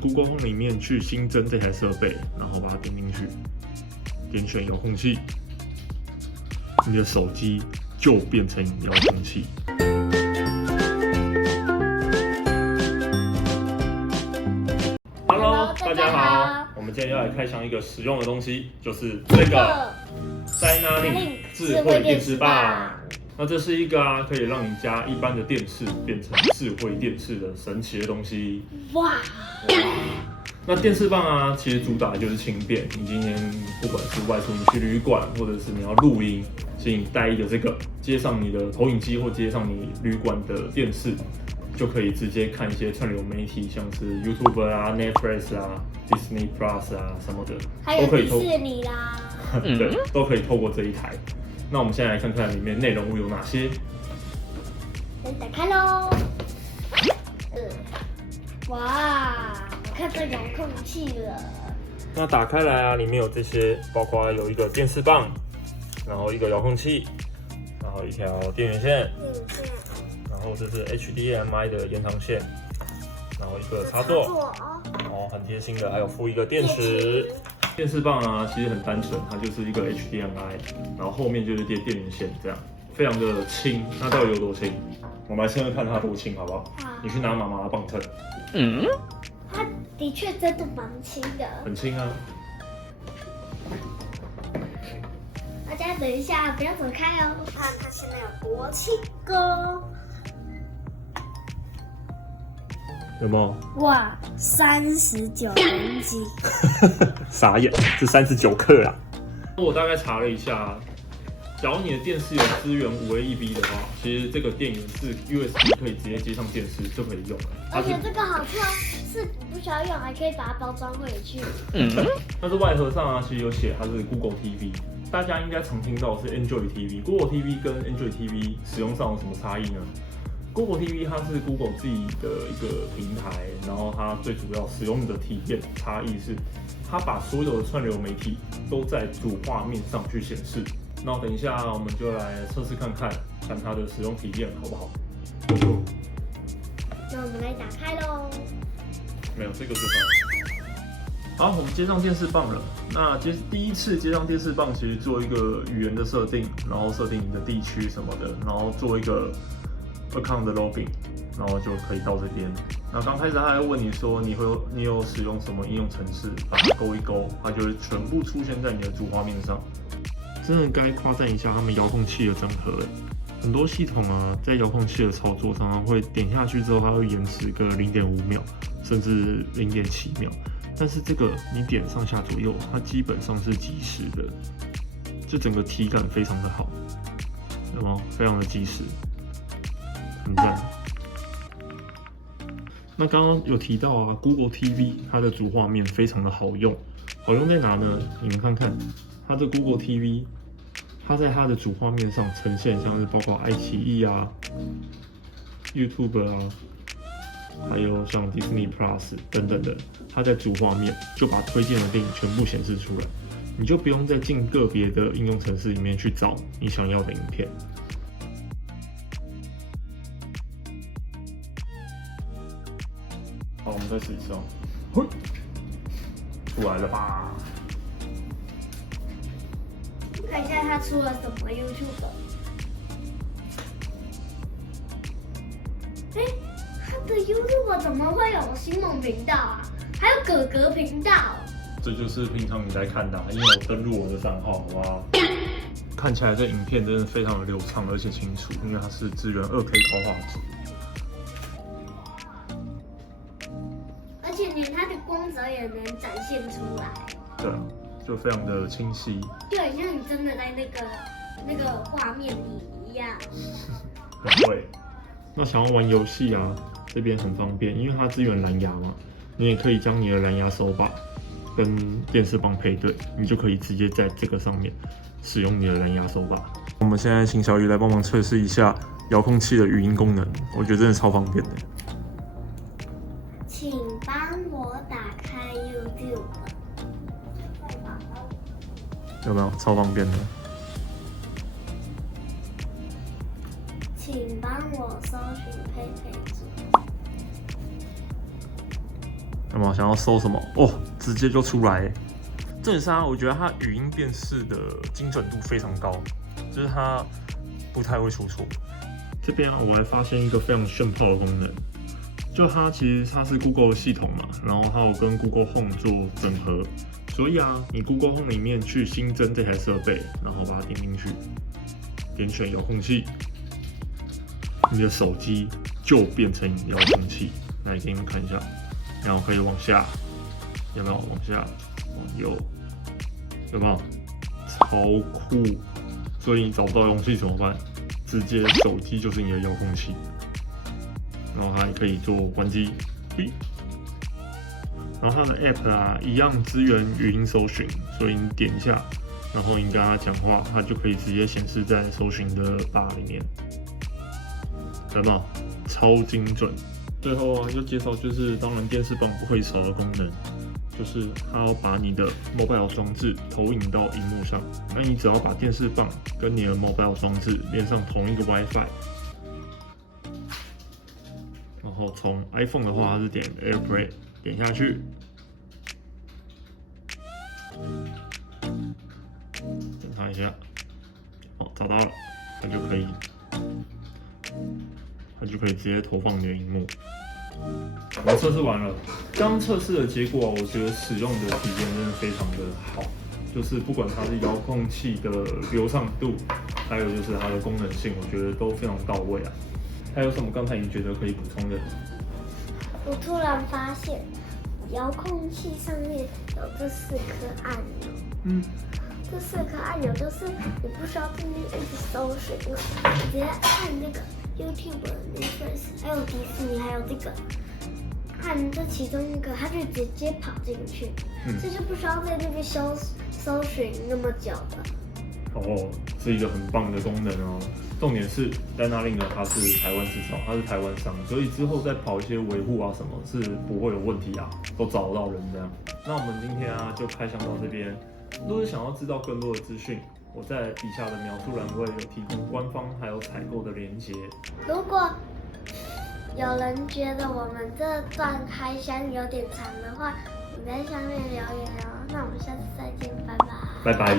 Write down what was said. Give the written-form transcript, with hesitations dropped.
Google Home 里面去新增这台设备，然后把它点进去，点选遥控器，你的手机就变成遥控器。Hello， 大家好，我们今天要来开箱一个实用的东西，就是这个 Dynalink 智慧电视棒。那这是一个可以让你家一般的电视变成智慧电视的神奇的东西。哇！那电视棒其实主打的就是轻便。你今天不管是外出你去旅馆，或者是你要露营，其实你带一个这个，接上你的投影机或接上你旅馆的电视，就可以直接看一些串流媒体，像是 YouTube Netflix Disney Plus 什么的，还有迪士尼啦，对，都可以透过这一台。那我们现在来看看里面内容物有哪些。先打开喽。哇，我看这遥控器了。那打开来里面有这些，包括有一个电视棒，然后一个遥控器，然后一条电源线，然后这是 HDMI 的延长线，然后一个插座，很贴心的，还有附一个电池。电视棒其实很单纯，它就是一个 HDMI， 然后后面就是电源线，这样非常的轻。那到底有多轻？我们来试试看它多轻，好不好？好。你去拿妈妈的棒秤。它的确真的蛮轻的。很轻啊。大家等一下，不要走开哦。看它现在有多轻哦。有没有？哇，39公斤！傻眼，是39克啊！我大概查了一下，假如你的电视有支援5A1B 的话，其实这个电源是 USB 可以直接接上电视就可以用了。而且这个好处是不需要用，还可以把它包装回去。但是外盒上其实有写它是 Google TV， 大家应该常听到的是 Android TV。Google TV 跟 Android TV 使用上有什么差异呢？Google TV 它是 Google 自己的一个平台，然后它最主要使用的体验差异是，它把所有的串流媒体都在主画面上去显示。那等一下我们就来测试看它的使用体验好不好？那我们来打开喽。没有，这个就好。好，我们接上电视棒了。那第一次接上电视棒，其实做一个语言的设定，然后设定你的地区什么的，然后做一个account 的 login， 然后就可以到这边。那刚开始他还会问你说你有使用什么应用程式，把它勾一勾，它就会全部出现在你的主画面上。真的该夸赞一下他们遥控器的整合。很多系统在遥控器的操作上会点下去之后，它会延迟个0.5秒，甚至0.7秒。但是这个你点上下左右，它基本上是即时的，这整个体感非常的好，有没有？非常的即时。很赞。那刚刚有提到Google TV 它的主画面非常的好用，好用在哪呢？你们看看，它的 Google TV， 它在它的主画面上呈现像是包括爱奇艺YouTube 还有像 Disney Plus 等等的，它在主画面就把推荐的电影全部显示出来，你就不用再进个别的应用程式里面去找你想要的影片。好，我们再试一次哦。出来了吧？看一下它出了什么 YouTube。它的 YouTube 怎么会有星梦频道还有哥哥频道？这就是平常你在看的因为我登录我的账号，好不好？看起来这影片真的非常的流畅而且清楚，因为它是支援2K 高画质。而且连它的光泽也能展现出来。对就非常的清晰，就很像你真的在那个画面里一样。很会。那想要玩游戏这边很方便，因为它支援蓝牙嘛，你也可以将你的蓝牙手把跟电视棒配对，你就可以直接在这个上面使用你的蓝牙手把。我们现在请小鱼来帮忙测试一下遥控器的语音功能，我觉得真的超方便的。请帮我打开 YouTube。有没有超方便的？请帮我搜寻佩佩猪。那么想要搜什么哦，直接就出来。这也是我觉得它语音辨识的精准度非常高，就是它不太会出错。这边我还发现一个非常炫炮的功能，就它其实它是 Google 系统嘛，然后它有跟 Google Home 做整合，所以你 Google Home 里面去新增这台设备，然后把它点进去，点选遥控器，你的手机就变成遥控器。来给你们看一下，然后可以往下，有没有？往下，往右，有没有？超酷！所以你找不到遥控器怎么办？直接手机就是你的遥控器，然后它还可以做关机，然后它的 App 一样支援语音搜寻，所以你点一下，然后你跟它讲话，它就可以直接显示在搜寻的 bar 里面，有没有？超精准。最后就介绍就是当然电视棒不会少的功能，就是它要把你的 mobile 装置投影到荧幕上。那你只要把电视棒跟你的 mobile 装置连上同一个 WiFi， 然后从 iPhone 的话它是点 AirPlay， 点下去，检查一下，好，找到了，它就可以直接投放你的荧幕。我测试完了，刚测试的结果，我觉得使用的体验真的非常的好，就是不管它是遥控器的流畅度，还有就是它的功能性，我觉得都非常到位啊。还有什么刚才你觉得可以补充的？我突然发现，遥控器上面有这4颗按钮。这4颗按钮就是你不需要进去一直搜寻，你直接按那个 YouTube、Netflix， 还有迪士尼，还有这个，按这其中一个，它就直接跑进去，这就不需要在那边搜寻那么久的。哦，是一个很棒的功能哦。重点是Dynaling呢，它是台湾制造，它是台湾商，所以之后再跑一些维护什么是不会有问题都找得到人这样。那我们今天就开箱到这边。如果想要知道更多的资讯，我在底下的描述栏会有提供官方还有采购的连结。如果有人觉得我们这段开箱有点长的话，你在下面留言哦。那我们下次再见，拜拜。拜拜。